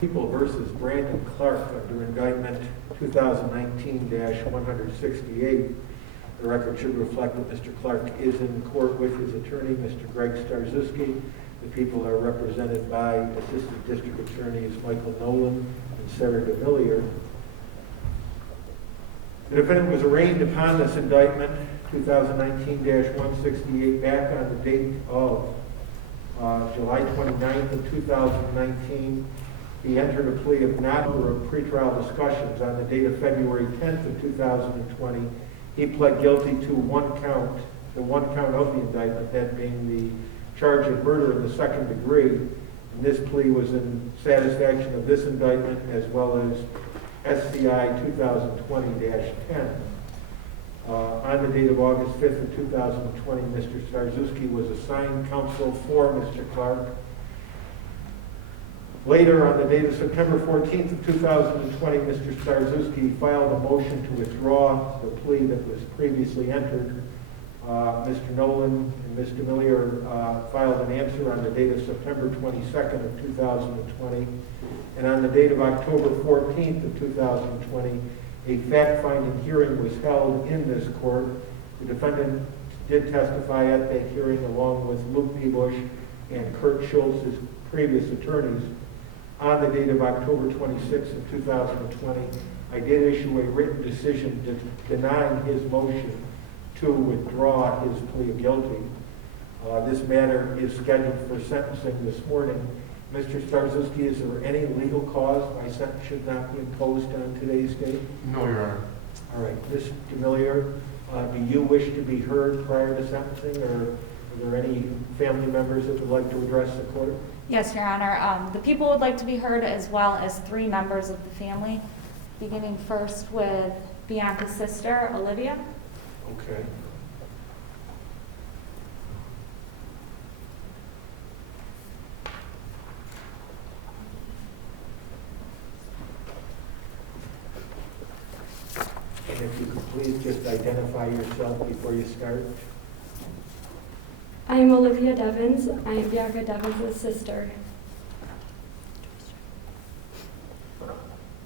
People versus Brandon Clark under indictment 2019-168. The record should reflect that Mr. Clark is in court with his attorney, Mr. Greg Starzyski. The people are represented by Assistant District Attorneys Michael Nolan and Sarah DeMillier. The defendant was arraigned upon this indictment, 2019-168, back on the date of July 29th of 2019. He entered a plea of not or of pretrial discussions on the date of February 10th of 2020. He pled guilty to one count of the indictment, that being the charge of murder in the second degree. And this plea was in satisfaction of this indictment as well as SCI 2020-10. On the date of August 5th of 2020, Mr. Starzyski was assigned counsel for Mr. Clark. Later, on the date of September 14th of 2020, Mr. Starzyski filed a motion to withdraw the plea that was previously entered. Mr. Nolan and Ms. DeMillier filed an answer on the date of September 22nd of 2020. And on the date of October 14th of 2020, a fact-finding hearing was held in this court. The defendant did testify at that hearing along with Luke Peebush and Kurt Schultz, his previous attorneys. On the date of October 26th of 2020, I did issue a written decision denying his motion to withdraw his plea of guilty. This matter is scheduled for sentencing this morning. Mr. Starzyski, is there any legal cause why sentence should not be imposed on today's date? No, Your Honor. All right. Ms. DeMillier, do you wish to be heard prior to sentencing, or are there any family members that would like to address the court? Yes, Your Honor. The people would like to be heard, as well as 3 members of the family, beginning first with Bianca's sister, Olivia. Okay. And if you could please just identify yourself before you start. I am Olivia Devins. I am Bianca Devins' sister.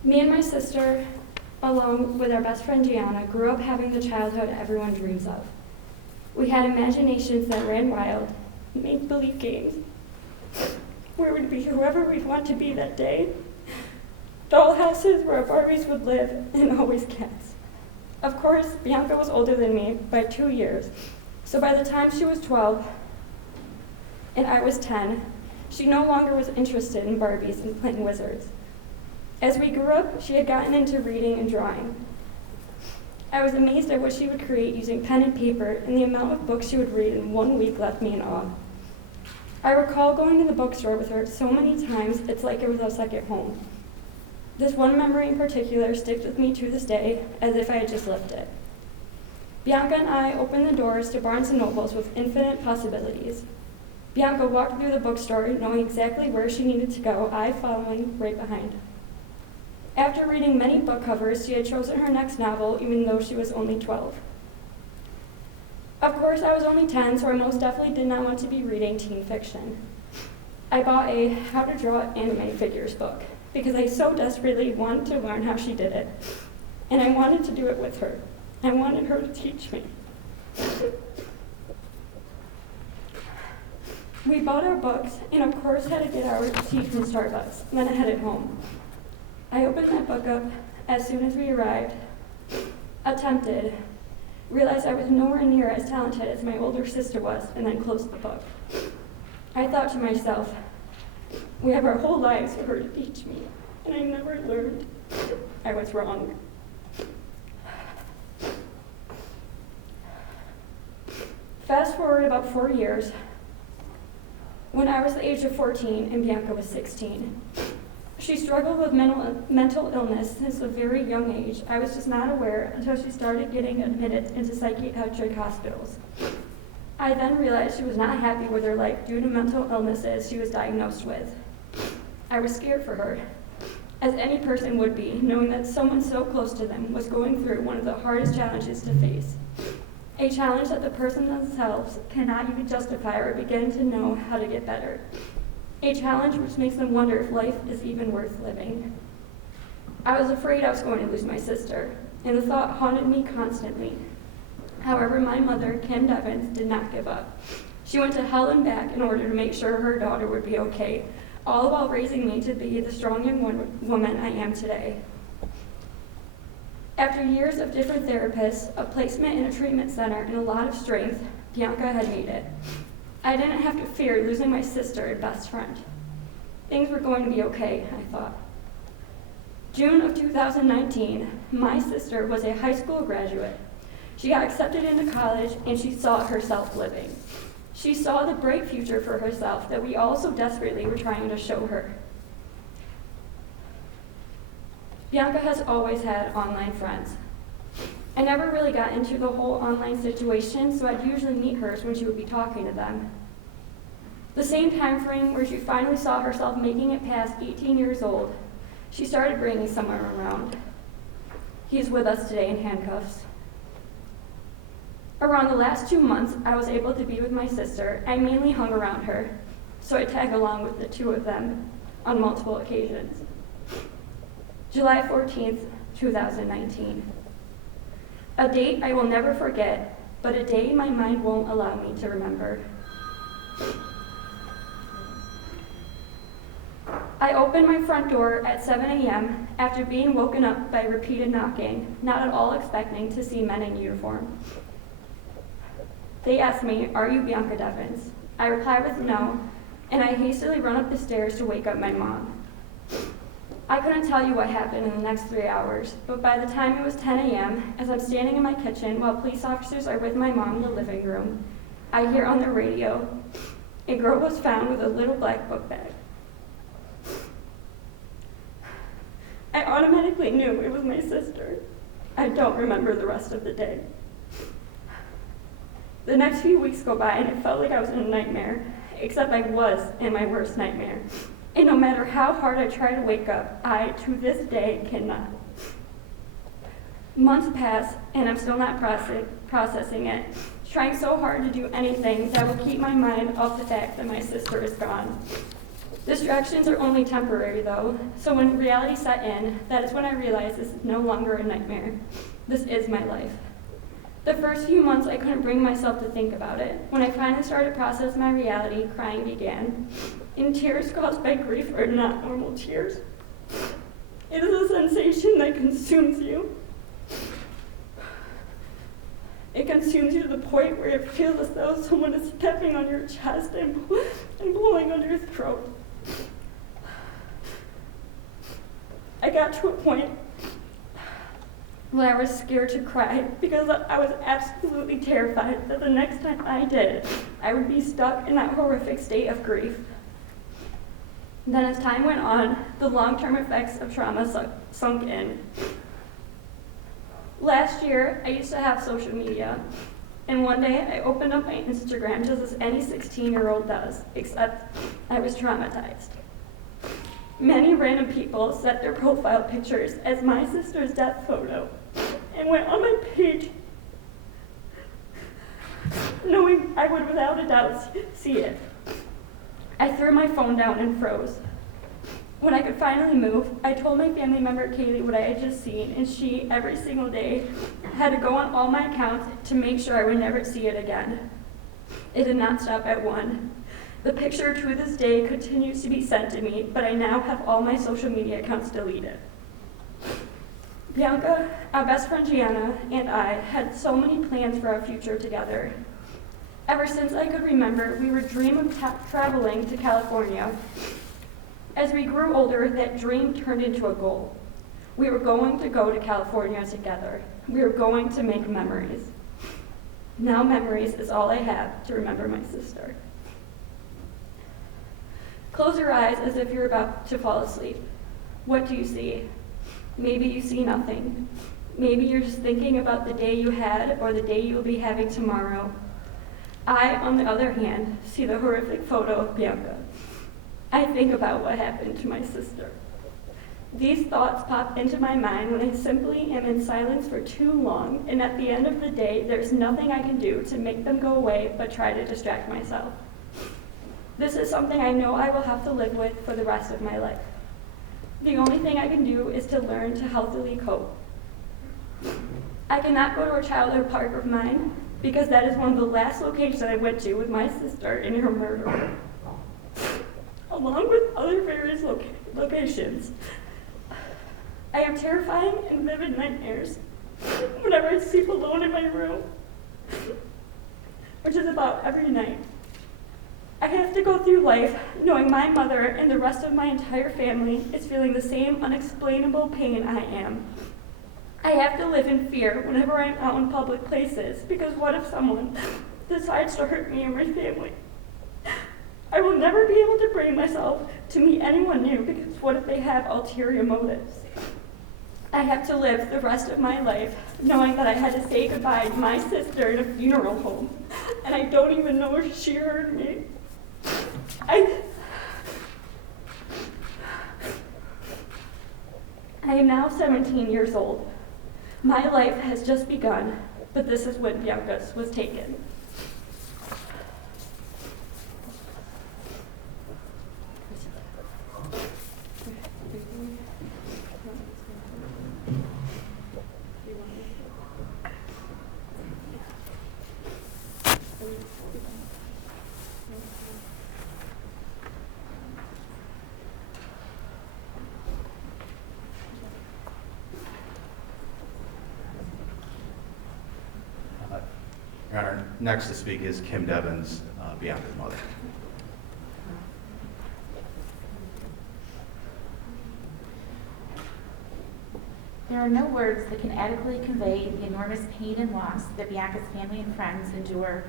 Me and my sister, along with our best friend Gianna, grew up having the childhood everyone dreams of. We had imaginations that ran wild, make-believe games, where we'd be whoever we'd want to be that day, doll houses where our Barbies would live, and always cats. Of course, Bianca was older than me by 2 years, so by the time she was 12 and I was 10, she no longer was interested in Barbies and playing wizards. As we grew up, she had gotten into reading and drawing. I was amazed at what she would create using pen and paper, and the amount of books she would read in 1 week left me in awe. I recall going to the bookstore with her so many times, it's like it was our second home. This one memory in particular sticks with me to this day, as if I had just lived it. Bianca and I opened the doors to Barnes & Noble's with infinite possibilities. Bianca walked through the bookstore knowing exactly where she needed to go, I following right behind. After reading many book covers, she had chosen her next novel, even though she was only 12. Of course, I was only 10, so I most definitely did not want to be reading teen fiction. I bought a How to Draw Anime Figures book, because I so desperately wanted to learn how she did it, and I wanted to do it with her. I wanted her to teach me. We bought our books, and of course had to get our tea from Starbucks, then headed home. I opened that book up as soon as we arrived, attempted, realized I was nowhere near as talented as my older sister was, and then closed the book. I thought to myself, we have our whole lives for her to teach me, and I never learned. I was wrong. Fast forward about 4 years, when I was the age of 14 and Bianca was 16. She struggled with mental illness since a very young age. I was just not aware until she started getting admitted into psychiatric hospitals. I then realized she was not happy with her life due to mental illnesses she was diagnosed with. I was scared for her, as any person would be, knowing that someone so close to them was going through one of the hardest challenges to face. A challenge that the person themselves cannot even justify or begin to know how to get better. a challenge which makes them wonder if life is even worth living. I was afraid I was going to lose my sister, and the thought haunted me constantly. However, my mother, Kim Devins, did not give up. She went to hell and back in order to make sure her daughter would be okay, all while raising me to be the strong young woman I am today. After years of different therapists, a placement in a treatment center, and a lot of strength, Bianca had made it. I didn't have to fear losing my sister and best friend. Things were going to be okay, I thought. June of 2019, my sister was a high school graduate. She got accepted into college, and she saw herself living. She saw the bright future for herself that we all so desperately were trying to show her. Bianca has always had online friends. I never really got into the whole online situation, so I'd usually meet her when she would be talking to them. The same time frame where she finally saw herself making it past 18 years old, she started bringing someone around. He's with us today in handcuffs. Around the last 2 months, I was able to be with my sister. I mainly hung around her, so I tagged along with the two of them on multiple occasions. July 14th, 2019. A date I will never forget, but a day my mind won't allow me to remember. I opened my front door at 7 a.m. after being woken up by repeated knocking, not at all expecting to see men in uniform. They asked me, "Are you Bianca Devins?" I replied with no, and I hastily run up the stairs to wake up my mom. I couldn't tell you what happened in the next 3 hours, but by the time it was 10 a.m., as I'm standing in my kitchen while police officers are with my mom in the living room, I hear on the radio, "A girl was found with a little black book bag." I automatically knew it was my sister. I don't remember the rest of the day. The next few weeks go by and it felt like I was in a nightmare, except I was in my worst nightmare. And no matter how hard I try to wake up, I, to this day, cannot. Months pass and I'm still not processing it, trying so hard to do anything that will keep my mind off the fact that my sister is gone. Distractions are only temporary though, so when reality set in, that is when I realized this is no longer a nightmare. This is my life. The first few months I couldn't bring myself to think about it. When I finally started to process my reality, crying began. And tears caused by grief are not normal tears. It is a sensation that consumes you. It consumes you to the point where it feels as though someone is stepping on your chest and blowing on your throat. I got to a point where I was scared to cry because I was absolutely terrified that the next time I did, I would be stuck in that horrific state of grief. Then as time went on, the long-term effects of trauma sunk in. Last year, I used to have social media, and one day I opened up my Instagram just as any 16-year-old does, except I was traumatized. Many random people set their profile pictures as my sister's death photo and went on my page knowing I would without a doubt see it. I threw my phone down and froze. When I could finally move, I told my family member Kaylee what I had just seen, and she, every single day, had to go on all my accounts to make sure I would never see it again. It did not stop at one. The picture to this day continues to be sent to me, but I now have all my social media accounts deleted. Bianca, our best friend Gianna, and I had so many plans for our future together. Ever since I could remember, we would dream of traveling to California. As we grew older, that dream turned into a goal. We were going to go to California together. We were going to make memories. Now memories is all I have to remember my sister. Close your eyes as if you're about to fall asleep. What do you see? Maybe you see nothing. Maybe you're just thinking about the day you had or the day you'll be having tomorrow. I, on the other hand, see the horrific photo of Bianca. I think about what happened to my sister. These thoughts pop into my mind when I simply am in silence for too long, and at the end of the day, there's nothing I can do to make them go away but try to distract myself. This is something I know I will have to live with for the rest of my life. The only thing I can do is to learn to healthily cope. I cannot go to a childhood park of mine because that is one of the last locations I went to with my sister in her murder, along with other various locations. I have terrifying and vivid nightmares whenever I sleep alone in my room, which is about every night. I have to go through life knowing my mother and the rest of my entire family is feeling the same unexplainable pain I am. I have to live in fear whenever I'm out in public places, because what if someone decides to hurt me or my family? I will never be able to bring myself to meet anyone new, because what if they have ulterior motives? I have to live the rest of my life knowing that I had to say goodbye to my sister in a funeral home, and I don't even know if she heard me. I am now 17 years old. My life has just begun, but this is when Bianca's was taken. Your Honor, next to speak is Kim Devins, Bianca's mother. There are no words that can adequately convey the enormous pain and loss that Bianca's family and friends endure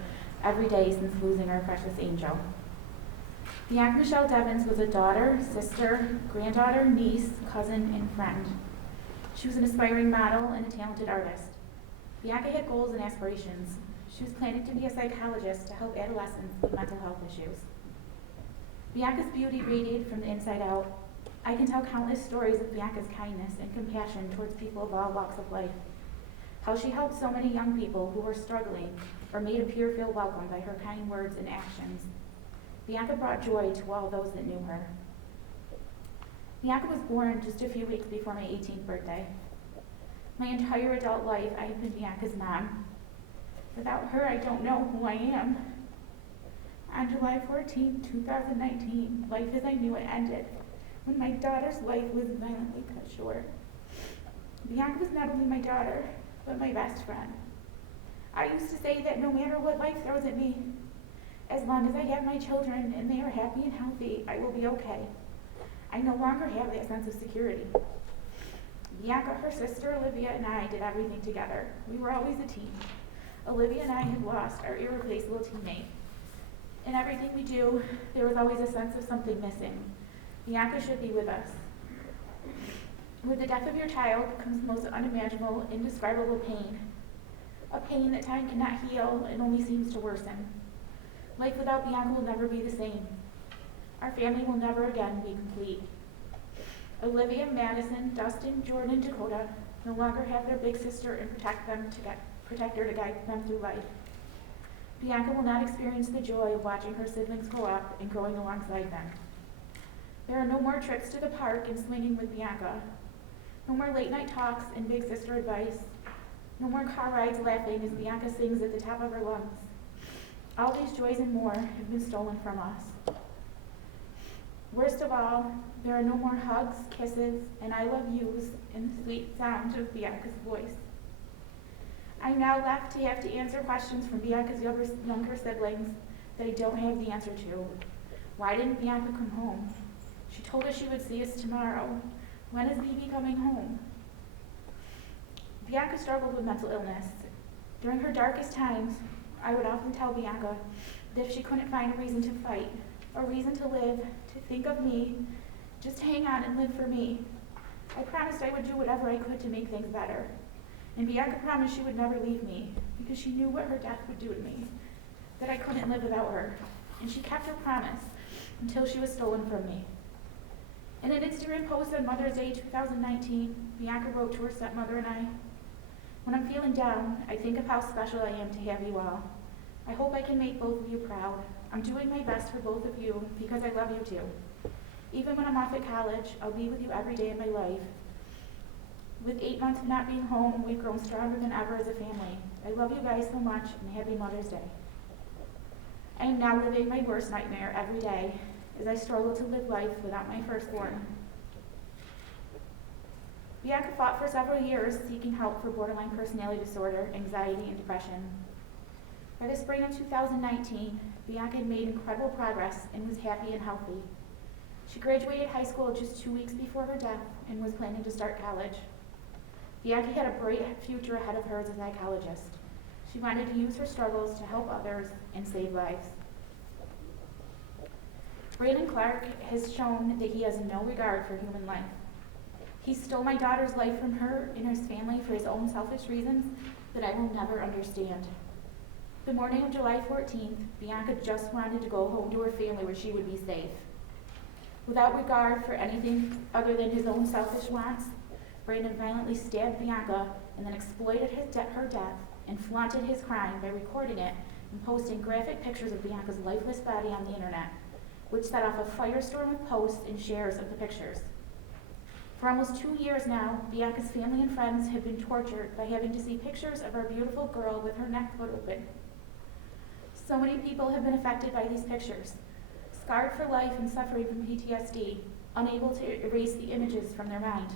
every day since losing our precious angel. Bianca Michelle Devins was a daughter, sister, granddaughter, niece, cousin, and friend. She was an aspiring model and a talented artist. Bianca had goals and aspirations. She was planning to be a psychologist to help adolescents with mental health issues. Bianca's beauty radiated from the inside out. I can tell countless stories of Bianca's kindness and compassion towards people of all walks of life. How she helped so many young people who were struggling or made a peer feel welcome by her kind words and actions. Bianca brought joy to all those that knew her. Bianca was born just a few weeks before my 18th birthday. My entire adult life, I have been Bianca's mom. Without her, I don't know who I am. On July 14, 2019, life as I knew it ended when my daughter's life was violently cut short. Bianca was not only my daughter, but my best friend. I used to say that no matter what life throws at me, as long as I have my children and they are happy and healthy, I will be okay. I no longer have that sense of security. Bianca, her sister Olivia, and I did everything together. We were always a team. Olivia and I had lost our irreplaceable teammate. In everything we do, there was always a sense of something missing. Bianca should be with us. With the death of your child comes the most unimaginable, indescribable pain. A pain that time cannot heal and only seems to worsen. Life without Bianca will never be the same. Our family will never again be complete. Olivia, Madison, Dustin, Jordan, and Dakota no longer have their big sister and protect her to guide them through life. Bianca will not experience the joy of watching her siblings grow up and growing alongside them. There are no more trips to the park and swinging with Bianca. No more late night talks and big sister advice. No more car rides laughing as Bianca sings at the top of her lungs. All these joys and more have been stolen from us. Worst of all, there are no more hugs, kisses, and I love yous and the sweet sound of Bianca's voice. I'm now left to have to answer questions from Bianca's younger siblings that I don't have the answer to. Why didn't Bianca come home? She told us she would see us tomorrow. When is Bibi coming home? Bianca struggled with mental illness. During her darkest times, I would often tell Bianca that if she couldn't find a reason to fight, a reason to live, to think of me, just hang on and live for me. I promised I would do whatever I could to make things better. And Bianca promised she would never leave me because she knew what her death would do to me, that I couldn't live without her. And she kept her promise until she was stolen from me. In an Instagram post on Mother's Day 2019, Bianca wrote to her stepmother and I, "When I'm feeling down, I think of how special I am to have you all. I hope I can make both of you proud. I'm doing my best for both of you because I love you too. Even when I'm off at college, I'll be with you every day of my life. With 8 months of not being home, we've grown stronger than ever as a family. I love you guys so much, and happy Mother's Day. I am now living my worst nightmare every day as I struggle to live life without my firstborn. Bianca fought for several years seeking help for borderline personality disorder, anxiety, and depression. By the spring of 2019, Bianca had made incredible progress and was happy and healthy. She graduated high school just 2 weeks before her death and was planning to start college. Bianca had a bright future ahead of her as a psychologist. She wanted to use her struggles to help others and save lives. Brandon Clark has shown that he has no regard for human life. He stole my daughter's life from her and his family for his own selfish reasons that I will never understand. The morning of July 14th, Bianca just wanted to go home to her family where she would be safe. Without regard for anything other than his own selfish wants, Brandon violently stabbed Bianca and then exploited her death and flaunted his crime by recording it and posting graphic pictures of Bianca's lifeless body on the internet, which set off a firestorm of posts and shares of the pictures. For almost 2 years now, Bianca's family and friends have been tortured by having to see pictures of our beautiful girl with her neck cut open. So many people have been affected by these pictures, scarred for life and suffering from PTSD, unable to erase the images from their mind.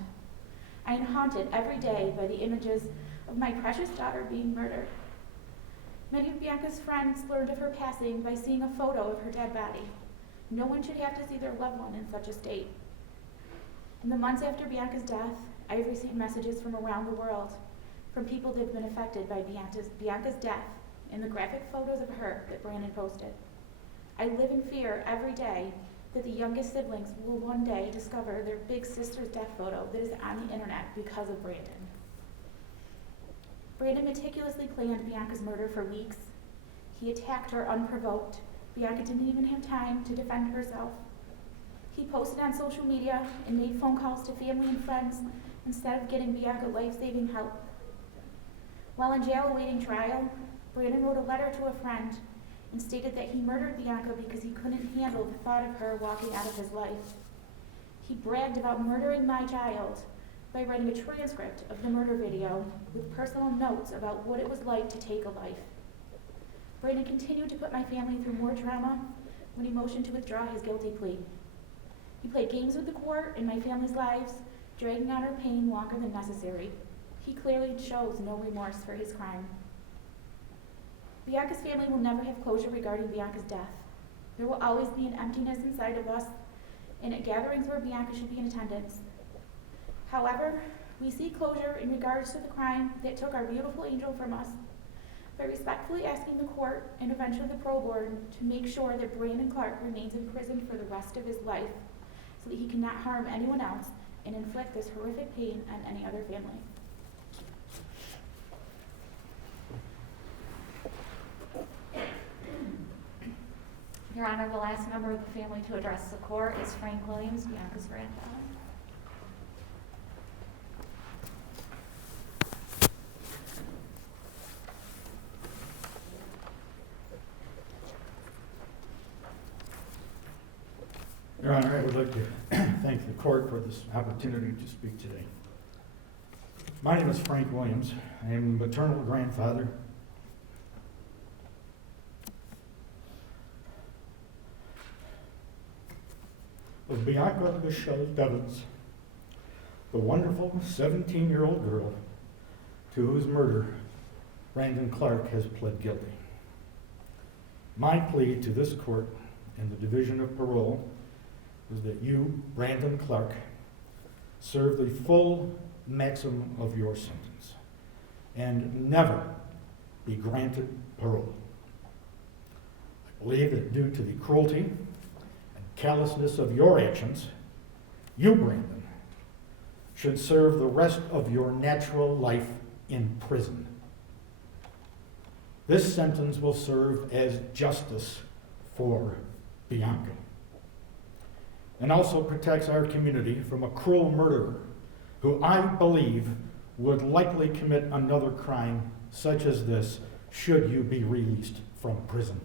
I am haunted every day by the images of my precious daughter being murdered. Many of Bianca's friends learned of her passing by seeing a photo of her dead body. No one should have to see their loved one in such a state. In the months after Bianca's death, I've received messages from around the world, from people that have been affected by Bianca's death and the graphic photos of her that Brandon posted. I live in fear every day that the youngest siblings will one day discover their big sister's death photo that is on the internet because of Brandon. Brandon meticulously planned Bianca's murder for weeks. He attacked her unprovoked. Bianca didn't even have time to defend herself. He posted on social media and made phone calls to family and friends instead of getting Bianca life-saving help. While in jail awaiting trial, Brandon wrote a letter to a friend and stated that he murdered Bianca because he couldn't handle the thought of her walking out of his life. He bragged about murdering my child by writing a transcript of the murder video with personal notes about what it was like to take a life. Brandon continued to put my family through more trauma when he motioned to withdraw his guilty plea. He played games with the court and my family's lives, dragging out our pain longer than necessary. He clearly shows no remorse for his crime. Bianca's family will never have closure regarding Bianca's death. There will always be an emptiness inside of us and at gatherings where Bianca should be in attendance. However, we seek closure in regards to the crime that took our beautiful angel from us by respectfully asking the court and eventually the parole board to make sure that Brandon Clark remains in prison for the rest of his life so that he cannot harm anyone else and inflict this horrific pain on any other family. Your Honor, the last member of the family to address the court is Frank Williams, Bianca's grandfather. Your Honor, I would like to thank the court for this opportunity to speak today. My name is Frank Williams. I am the maternal grandfather of Bianca Michelle Devins, the wonderful 17-year-old girl to whose murder Brandon Clark has pled guilty. My plea to this court and the Division of Parole is that you, Brandon Clark, serve the full maximum of your sentence and never be granted parole. I believe that due to the cruelty and callousness of your actions, you, Brandon, should serve the rest of your natural life in prison. This sentence will serve as justice for Bianca and also protects our community from a cruel murderer who I believe would likely commit another crime such as this should you be released from prison.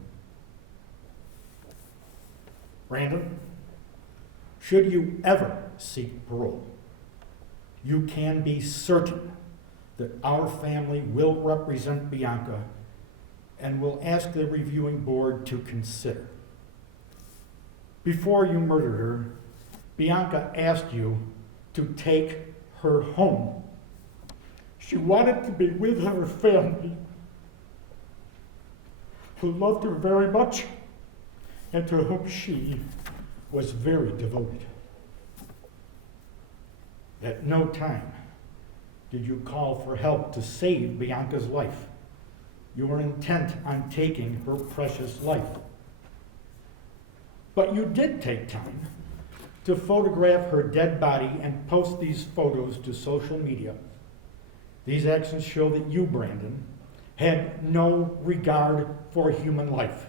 Brandon, should you ever seek parole, you can be certain that our family will represent Bianca and will ask the reviewing board to consider. Before you murdered her, Bianca asked you to take her home. She wanted to be with her family, who loved her very much and to whom she was very devoted. At no time did you call for help to save Bianca's life. You were intent on taking her precious life. But you did take time to photograph her dead body and post these photos to social media. These actions show that you, Brandon, had no regard for human life,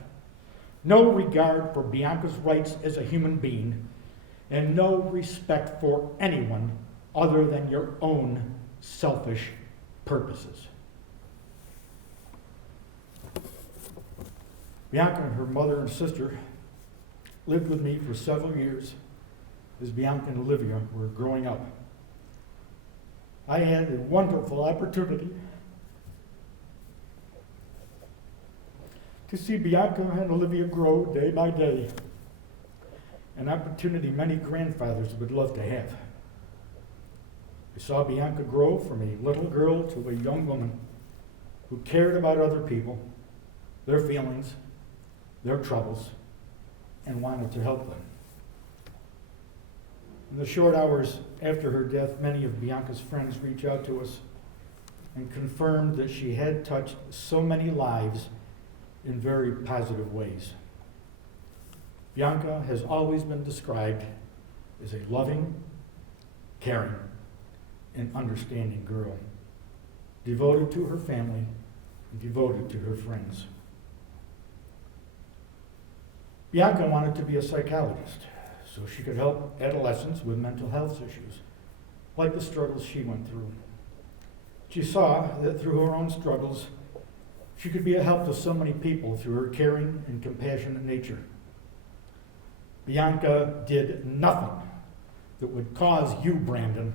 no regard for Bianca's rights as a human being, and no respect for anyone other than your own selfish purposes. Bianca and her mother and sister lived with me for several years as Bianca and Olivia were growing up. I had a wonderful opportunity to see Bianca and Olivia grow day by day, an opportunity many grandfathers would love to have. I saw Bianca grow from a little girl to a young woman who cared about other people, their feelings, their troubles, and wanted to help them. In the short hours after her death, many of Bianca's friends reached out to us and confirmed that she had touched so many lives in very positive ways. Bianca has always been described as a loving, caring, and understanding girl, devoted to her family and devoted to her friends. Bianca wanted to be a psychologist so she could help adolescents with mental health issues, like the struggles she went through. She saw that through her own struggles, she could be a help to so many people through her caring and compassionate nature. Bianca did nothing that would cause you, Brandon,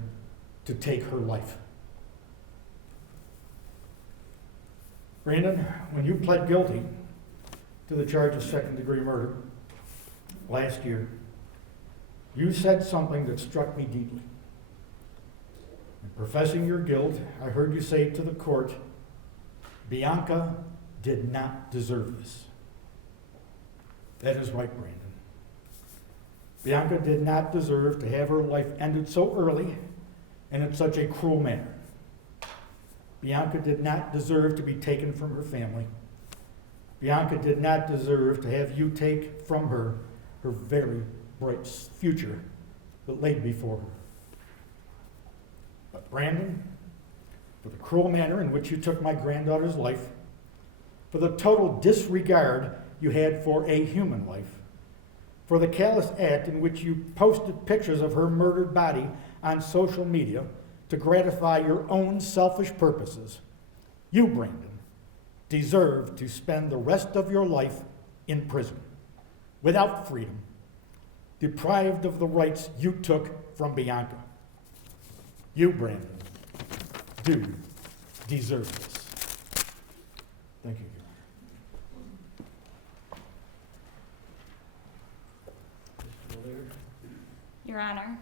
to take her life. Brandon, when you pled guilty to the charge of second-degree murder last year, you said something that struck me deeply. In professing your guilt, I heard you say to the court, Bianca did not deserve this. That is right, Brandon. Bianca did not deserve to have her life ended so early and in such a cruel manner. Bianca did not deserve to be taken from her family. Bianca did not deserve to have you take from her her very bright future that laid before her. But Brandon, for the cruel manner in which you took my granddaughter's life, for the total disregard you had for a human life, for the callous act in which you posted pictures of her murdered body on social media to gratify your own selfish purposes, you, Brandon, deserve to spend the rest of your life in prison, without freedom, deprived of the rights you took from Bianca. You, Brandon, do deserve this. Thank you, Your Honor,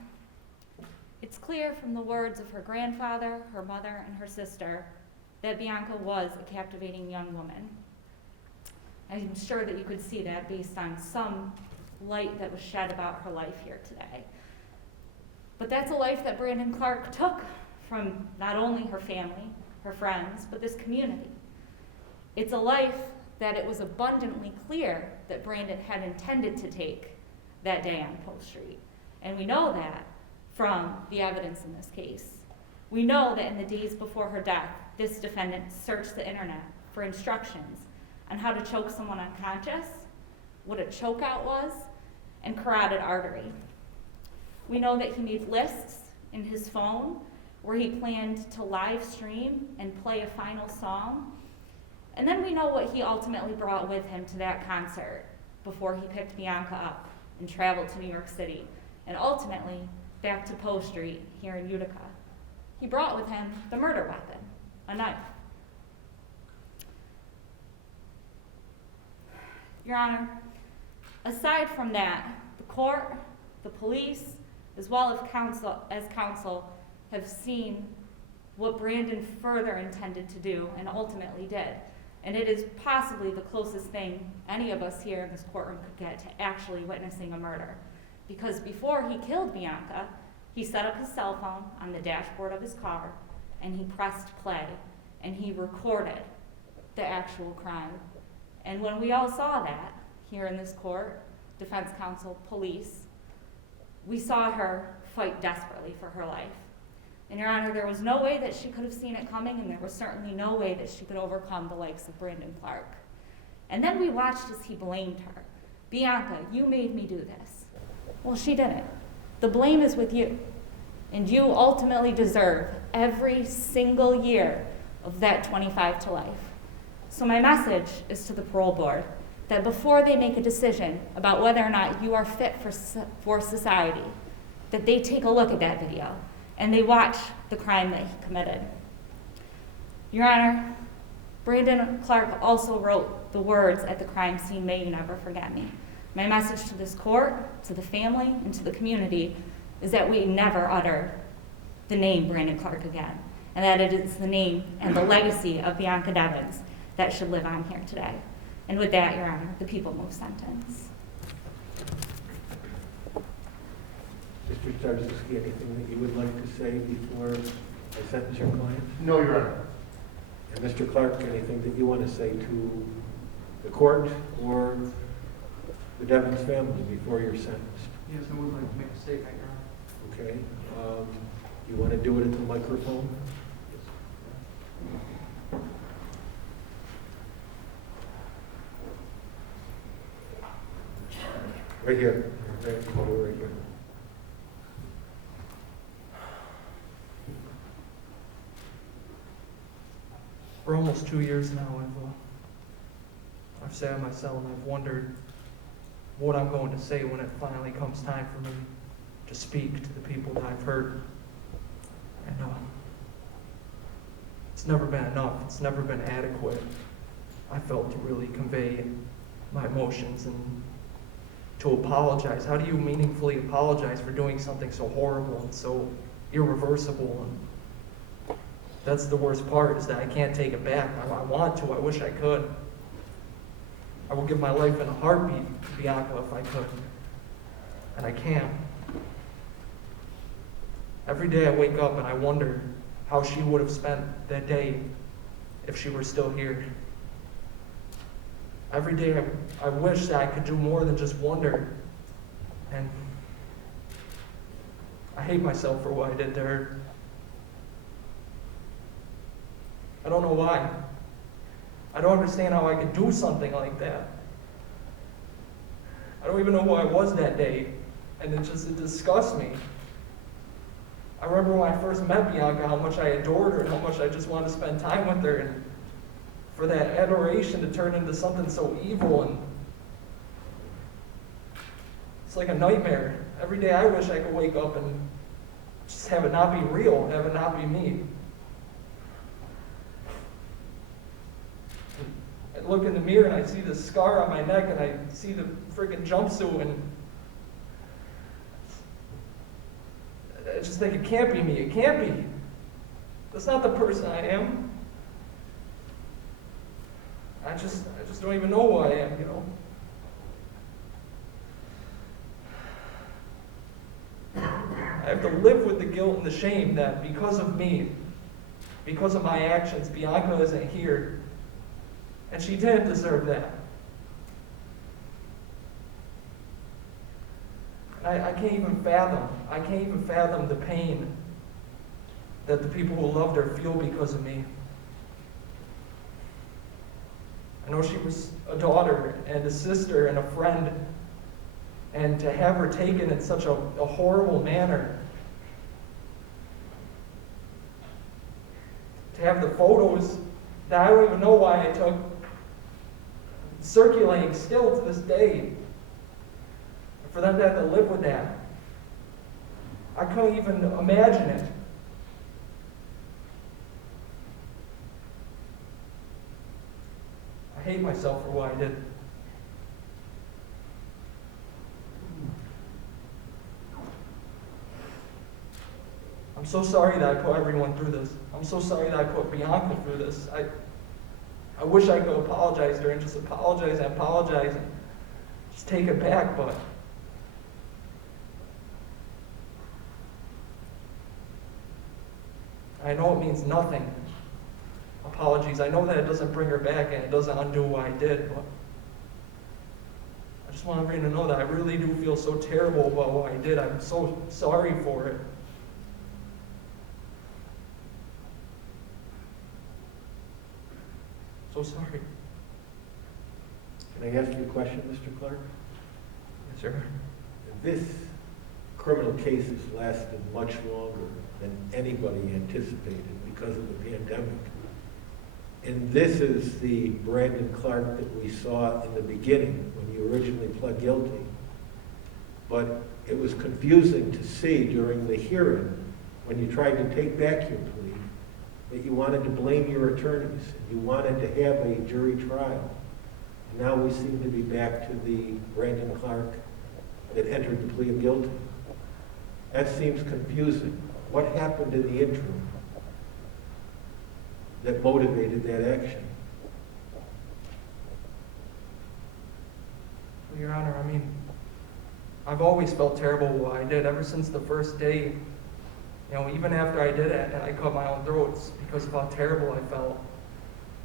it's clear from the words of her grandfather, her mother, and her sister that Bianca was a captivating young woman. I'm sure that you could see that based on some light that was shed about her life here today. But that's a life that Brandon Clark took from not only her family, her friends, but this community. It's a life that it was abundantly clear that Brandon had intended to take that day on Post Street. And we know that from the evidence in this case. We know that in the days before her death, this defendant searched the internet for instructions on how to choke someone unconscious, what a chokeout was, and carotid artery. We know that he made lists in his phone where he planned to live stream and play a final song. And then we know what he ultimately brought with him to that concert before he picked Bianca up and traveled to New York City, and ultimately back to Poe Street here in Utica. He brought with him the murder weapon, a knife. Your Honor, aside from that, the court, the police, as well as counsel have seen what Brandon further intended to do and ultimately did. And it is possibly the closest thing any of us here in this courtroom could get to actually witnessing a murder. Because before he killed Bianca, he set up his cell phone on the dashboard of his car and he pressed play and he recorded the actual crime. And when we all saw that here in this court, defense counsel, police, we saw her fight desperately for her life. And Your Honor, there was no way that she could have seen it coming, and there was certainly no way that she could overcome the likes of Brandon Clark. And then we watched as he blamed her. Bianca, you made me do this. Well, she didn't. The blame is with you. And you ultimately deserve every single year of that 25 to life. So my message is to the parole board that before they make a decision about whether or not you are fit for society, that they take a look at that video and they watch the crime that he committed. Your Honor, Brandon Clark also wrote the words at the crime scene, "May you never forget me." My message to this court, to the family, and to the community is that we never utter the name Brandon Clark again, and that it is the name and the legacy of Bianca Devins that should live on here today. And with that, Your Honor, the people move sentence. Mr. Starzewski, anything that you would like to say before I sentence your client? No, Your Honor. And Mr. Clark, anything that you want to say to the court or the Devins family before you're sentenced? Yes, I would like to make a statement, Your Honor. Okay. You want to do it at the microphone? Right here. Right here. For almost 2 years now, I've sat in my cell and I've wondered what I'm going to say when it finally comes time for me to speak to the people that I've hurt. And it's never been enough. It's never been adequate, I felt, to really convey my emotions and to apologize. How do you meaningfully apologize for doing something so horrible and so irreversible? And that's the worst part, is that I can't take it back. I want to. I wish I could. I would give my life in a heartbeat to Bianca if I could. And I can't. Every day I wake up and I wonder how she would have spent that day if she were still here. Every day I wish that I could do more than just wonder. And I hate myself for what I did to her. I don't know why. I don't understand how I could do something like that. I don't even know who I was that day, and it disgusts me. I remember when I first met Bianca, how much I adored her and how much I just wanted to spend time with her, and for that adoration to turn into something so evil, and it's like a nightmare. Every day I wish I could wake up and just have it not be real, have it not be me. I look in the mirror and I see the scar on my neck and I see the freaking jumpsuit, and I just think it can't be me. It can't be. That's not the person I am. I just don't even know who I am, you know. I have to live with the guilt and the shame that because of me, because of my actions, Bianca isn't here. And she didn't deserve that. And I can't even fathom the pain that the people who loved her feel because of me. I know she was a daughter and a sister and a friend, and to have her taken in such a horrible manner, to have the photos that I don't even know why I took circulating still to this day. for them to have to live with that. I couldn't even imagine it. I hate myself for what I did. I'm so sorry that I put everyone through this. I'm so sorry that I put Bianca through this. I wish I could apologize to her and just apologize and just take it back, but I know it means nothing. Apologies. I know that it doesn't bring her back and it doesn't undo what I did, but I just want everyone to know that I really do feel so terrible about what I did. I'm so sorry for it. So sorry. Can I ask you a question, Mr. Clark? Yes, sir. This criminal case has lasted much longer than anybody anticipated because of the pandemic. And this is the Brandon Clark that we saw in the beginning when you originally pled guilty. But it was confusing to see during the hearing when you tried to take back your plea that you wanted to blame your attorneys. You wanted to have a jury trial. And now we seem to be back to the Brandon Clark that entered the plea of guilty. That seems confusing. What happened in the interim that motivated that action? Well, Your Honor, I mean, I've always felt terrible what I did ever since the first day. You know, even after I did it and I cut my own throat, it's because of how terrible I felt.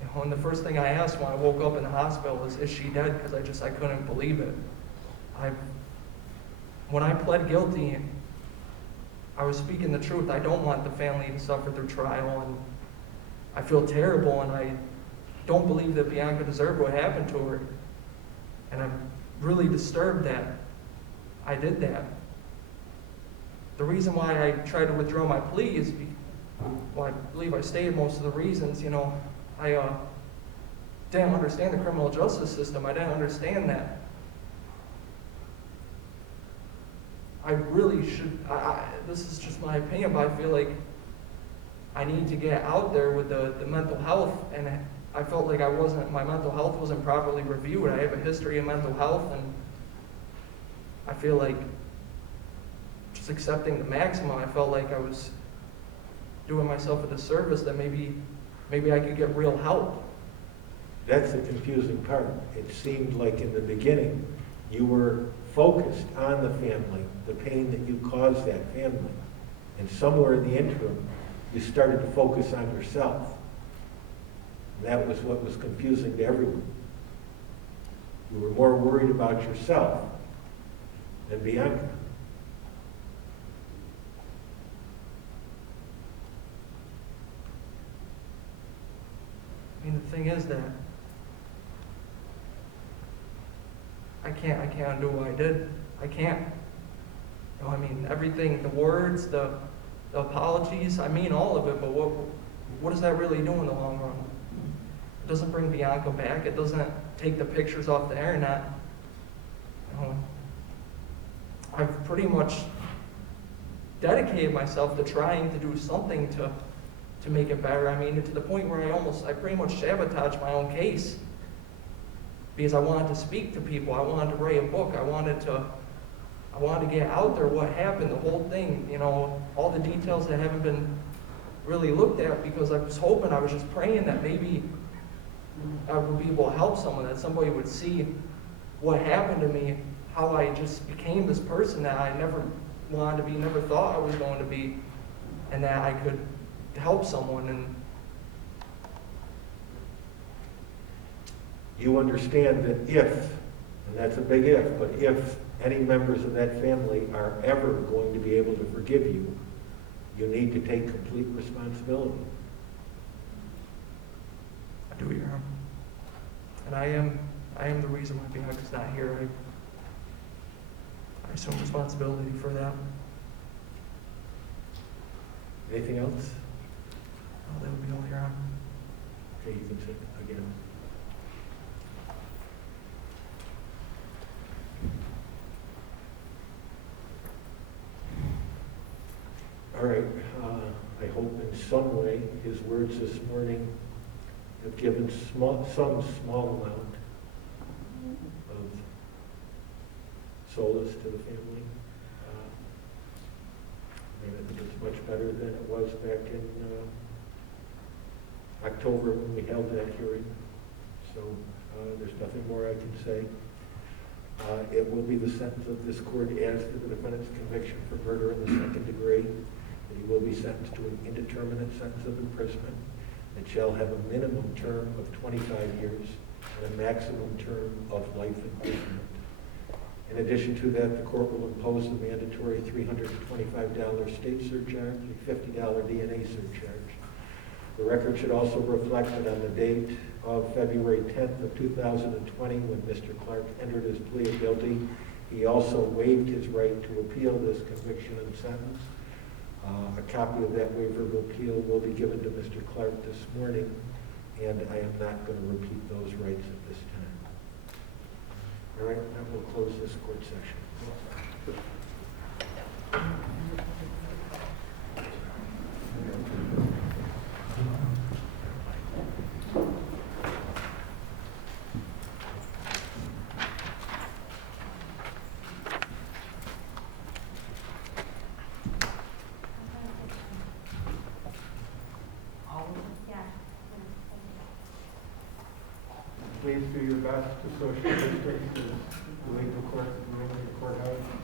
You know, and the first thing I asked when I woke up in the hospital was, is she dead? Because I couldn't believe it. When I pled guilty, I was speaking the truth. I don't want the family to suffer through trial, and I feel terrible, and I don't believe that Bianca deserved what happened to her. And I'm really disturbed that I did that. The reason why I tried to withdraw my plea is, well, I believe I stated most of the reasons. You know, I didn't understand the criminal justice system. I didn't understand that I really should, this is just my opinion, but I feel like I need to get out there with the mental health, and I felt like my mental health wasn't properly reviewed. I have a history of mental health, and I feel like just accepting the maximum, I felt like I was doing myself a disservice, that maybe I could get real help. That's the confusing part. It seemed like in the beginning you were focused on the family, the pain that you caused that family. And somewhere in the interim, you started to focus on yourself. And that was what was confusing to everyone. You were more worried about yourself than Bianca. I mean, the thing is that I can't undo what I did. I can't. You know, I mean, everything, the words, the apologies, I mean all of it, but what does that really do in the long run? It doesn't bring Bianca back. It doesn't take the pictures off the internet. You know, I've pretty much dedicated myself to trying to do something to make it better. I mean, to the point where I pretty much sabotaged my own case because I wanted to speak to people. I wanted to write a book. I wanted to get out there what happened, the whole thing, you know, all the details that haven't been really looked at, because I was just praying that maybe I would be able to help someone, that somebody would see what happened to me, how I just became this person that I never wanted to be, never thought I was going to be, and that I could help someone. And you understand that if, and that's a big if, but if any members of that family are ever going to be able to forgive you, you need to take complete responsibility. I do, Your Honor. And I am the reason why Bianca's not here. I assume responsibility for that. Anything else? Oh, that would be all, Your Honor. Okay, you can sit again. All right, I hope in some way his words this morning have given some small amount of solace to the family. I think it's much better than it was back in October when we held that hearing. So there's nothing more I can say. It will be the sentence of this court as to the defendant's conviction for murder in the second degree, that he will be sentenced to an indeterminate sentence of imprisonment that shall have a minimum term of 25 years and a maximum term of life imprisonment. In addition to that, the court will impose the mandatory $325 state surcharge, a $50 DNA surcharge. The record should also reflect that on the date of February 10th of 2020, when Mr. Clark entered his plea of guilty, he also waived his right to appeal this conviction and sentence. A copy of that waiver of appeal will be given to Mr. Clark this morning, and I am not going to repeat those rights at this time. All right, now we'll close this court session. Please do your best to social distance as the legal court, the courthouse.